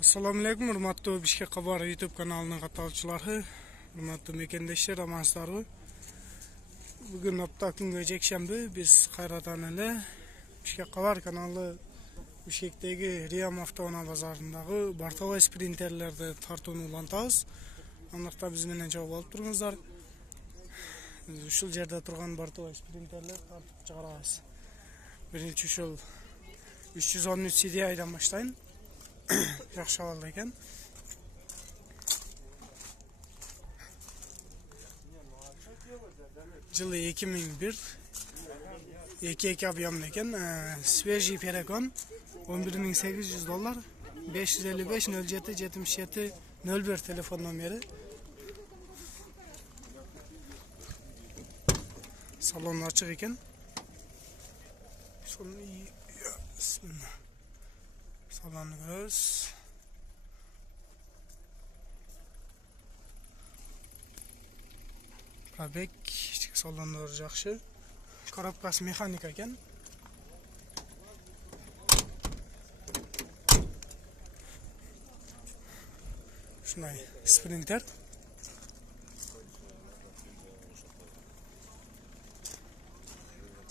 Assalamu alaikum, hurmatly Bishkek Xabar YouTube kanalının katılımcıları, hurmatly mekendeshler, amansızlarby. Bugün hafta günü jekşembi biz kayradan ele Bishkek Xabar kanalı Bishkekdegi Riyam avtouna bazarındagı Bartova sprinterlerdi tartууну улантабыз. Андакта биз менен чогуу болуп туруңуздар. Ушул жерде турган Bartova sprinterler тартып чыгарабыз. Биринчи ушул 313 CDI'dan başlayın. Yaxşı oldu ekan. Жылы 2001 2 объемда ekan. Свежий перегон $11.800 555 07 77 01 telefon nomeri. Salon açık ekan. Bismillah. Salonu görüyoruz. Pabek, salonları yaxşı. Korobkası mexanik ekan. Şunday sprinter.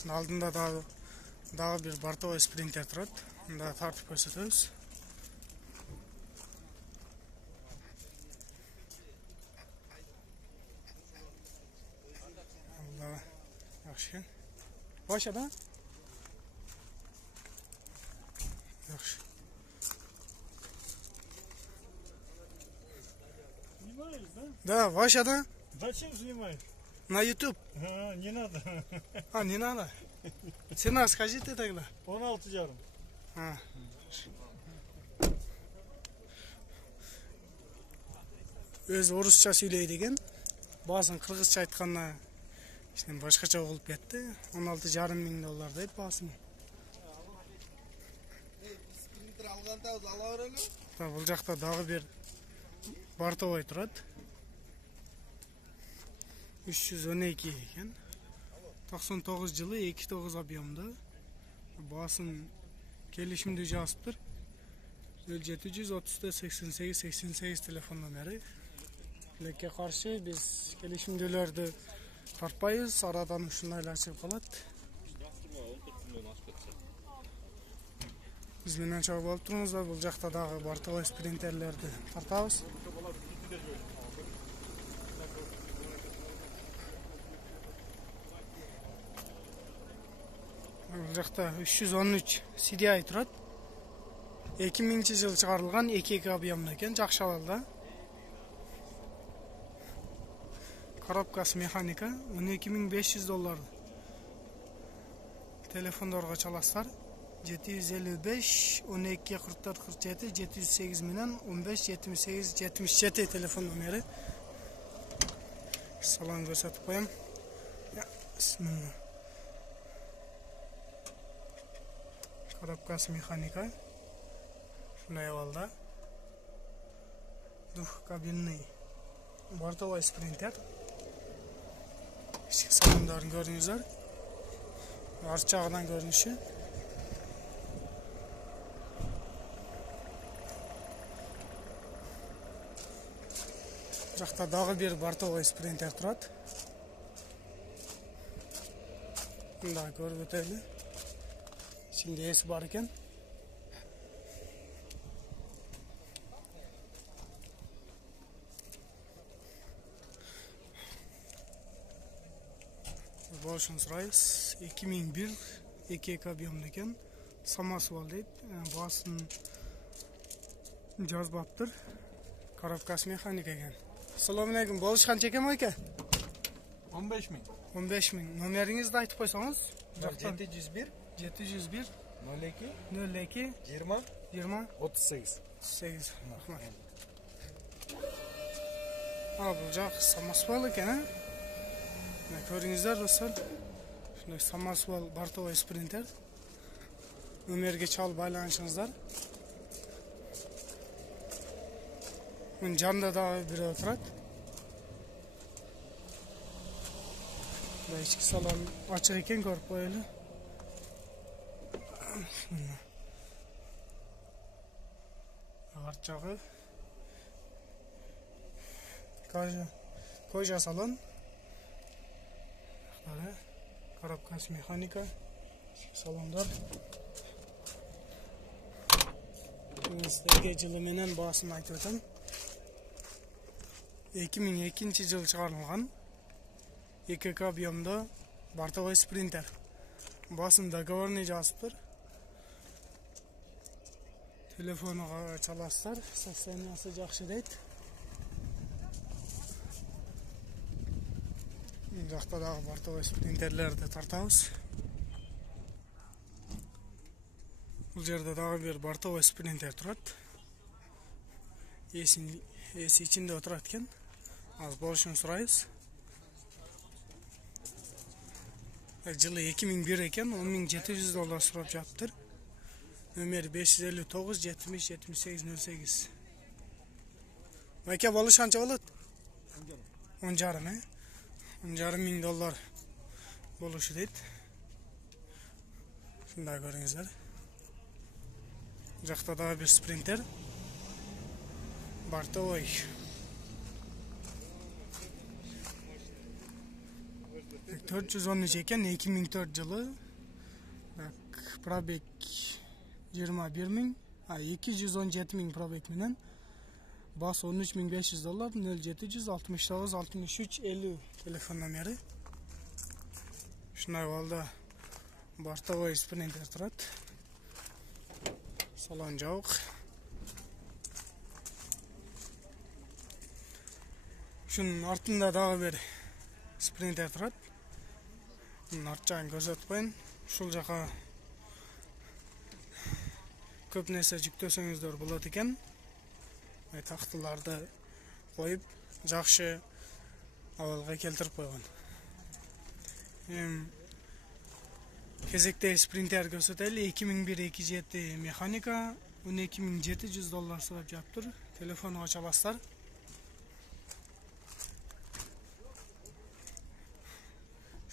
Aldında daha bir Bartova sprinter turadi. Unda tartib ko'rsatamiz. Allah yaxshi. Boshada? Yaxshi. Снимаешь, да? Да, boshada? Зачем снимаешь? На YouTube. Не надо. А, не надо. Цена скажите тогда. 16,5. Ha. Öz oruscha söyleydi ekan. Bazen kırgızcha aytkanda işte başkaça olup ketdi. $16,500 deyip bazen. Sprinter alganda o'zi alavereli. Bul jakta dagı bir Bartova turadi. 312 ekan. 99 жылы 29 объемда. Басын kelişimde жазыптыр. 0730 88 88 telefon nomeri. Tilekке karşı biz kelişimdelerde tartpayız. Aradan ушундайлар чыгып калат. Biz менен чогуу болуп туруңуздар. Бул жакта дагы Bartova sprinterlerди тартабыз. Бул жакта 313 CDI турат. 2000-жылы чыгарылган 2 объемда экен, жакшы абалда. Коробкасы механика $12.500. Телефондорго чаласыздар. 755 12 44 47 708 менен 15 78 77 телефон номери. Салон көрсөтүп коем. Бисмилlah. Коробкасы механика. Шундай абалда. Двухкабинный Bartova sprinter. Ички салондарын көрүңүздөр. Арт жагынан көрүнүшү. Жакта дагы бир Bartova sprinter турат. Мында көрүп өтөлү. Şimdi esi бар ekan. Болушун сурайбыз. 2001 2 объемда ekan. Самосвал дейт. Басын жазбаптыр. Коробкасы механика ekan. Assalomu alaykum. Болуш канча ekan aka? 15.000. 15.000. Номериңизди айтып койсоңуз. 701 701 02 02 20 20 38. 8. Rahmat. Bu жак самосвал ekan. Mana ko'ringizlar dostlar. Shunday samosval Bartova sprinter. Nomerga chalib baylanishingizlar. Bunun janida da biri o'tiradi. Ichki salon ochiq ekan, ko'rib qo'yaylik. арт жағы. Кожа салон. Коробкасы механика. Салондар. Sizlerge жылы менен баасын айтып өтөм. 2002 жыл чыгарылган 2К объемда бортовой спринтер. Басын договорный жазыптыр. Телефонуга чаласыздар, состояниясы жакшы дейт. Жакта дагы бортовой спринтерлерди тартабыз. Бул жерде дагы бир бортовой спринтер турат. Эси ичинде отурат экен. Аз болушун сурайбыз. Жылы 2001 экен, $10.700 сурап жатыптыр. Нөмери 559 70 78 08. Майке болуш канча болот? 10,5, $10,500 болушу дейт. Шундай көрүңүздөр. Жакта дагы бир спринтер. Бортовой. Экен 2004 жылы. Пробег 21.000, 217.000 пробег менен. Бас $13.500, 0769 63 50 телефон номери. Шундай балда бортовой спринтер турат. Салон жабык. Шунун артында дагы бир спринтер турат. Арт жагын көрсөтпөйүн. Ушул жака көп нерсе жүктөсөңүздөр болот экен. Тактыларды коюп, жакшы абалга келтирип койгон. Кезекте спринтер көрсөтөлү. 2001-27 механика, $12.700 сурап жатыптыр. Телефонуга чаласыздар.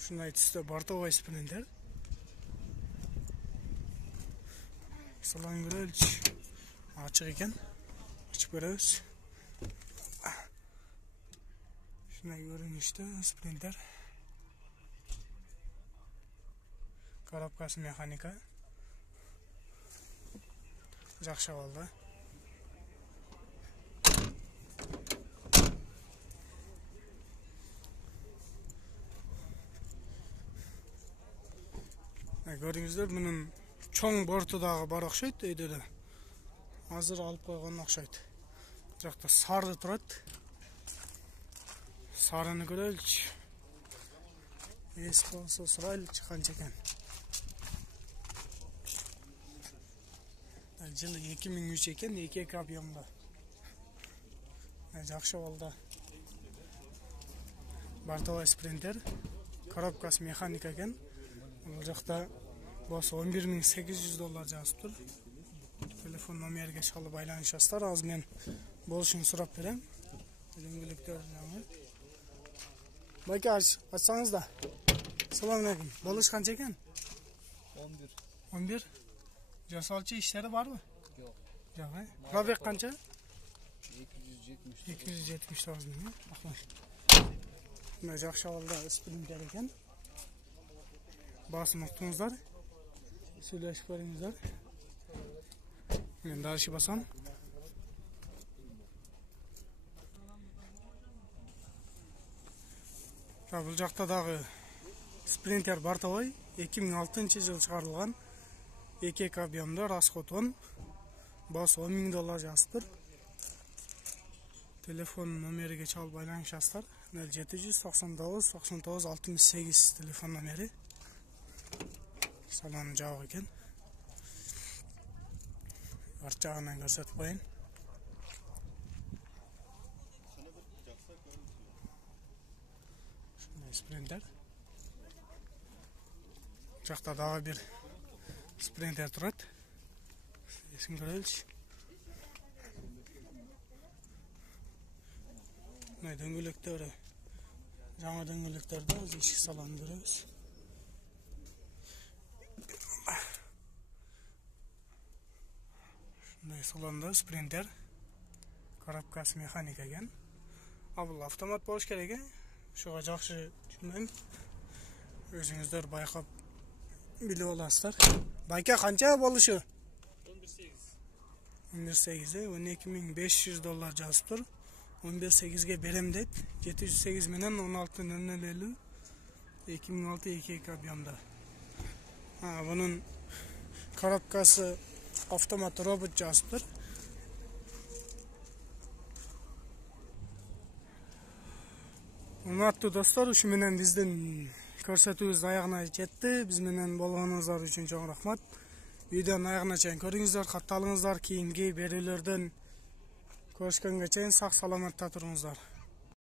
Шундай түстө бортовой спринтер. Салон көрөлүчү. Ачык экен. Ачып көрөбүз. Шундай көрүнүштө спринтер. Коробкасы механика. Жакшы абалда. Көрүңүздөр, мунун чоң борту дагы бар окшойт, өйдө да. Азыр алып койгон окшойт. Жакта сары турат. Сарыны көрөлүчү. Эс болсо сурайлычы канча экен. Жылы 2003 экен, 2К объемда. Жакшы абалда. Бортовой спринтер. Коробкасы механика экен. Бул жакта бос $11.800 жазыптыр. Телефон номерге чалып байланышасыздар. Азыр мен болушун сурап берем. Дөңгөлөктөр жаңы. Байке ачсаңыз да. Салам алейкум. Болуш канча экен? 11. 11. Жасалчы иштери барбы? Жок. Жок, пробег канча? 279 миң. Мына жакшы абалда спринтер экен. Басын уктуңуздар. Сүйлөшүп көрүңүздөр. Мен дальше басам. Бул жакта дагы спринтер бортовой 2006 жыл чыгарылган. 2К объемда, расход 10. Бас $10.000 жазыптыр. Телефон номериге чалып байланышасыздар. 0799 99 68 телефон номери. Салон жабык экен. Арт жагынан көрсөтүп коеюн. Спринтер. Жакта дагы бир спринтер турат. Эсин көрөлүчү. Мына дөңгөлөктөрү. Жаңы дөңгөлөктөрдө ишик салонун көрөбүз. Шундай салонда спринтер. коробкасы механик экен. А бул автомат болуш керек э. Ошого жакшы түшүнбөйм. Өзүңүздөр байкап билип аласыздар. Байка канча болушу? 11.8 $12.500 жазыптыр. 11.8-ге берем дейт. 708 менен 16.00 2006-22 объемда. Bunun коробкасы автомат робот жазыптыр. Урматтуу достор, ушу менен биздин көрсөтүүбүз аягына жетти. Биз менен болгонуңуздар үчүн чоң рахмат. Видеонун аягына чейин көрүңүздөр, катталыңыздар, кийинки берүүлөрдөн көрүшкөнгө чейин сак саламатта туруңуздар.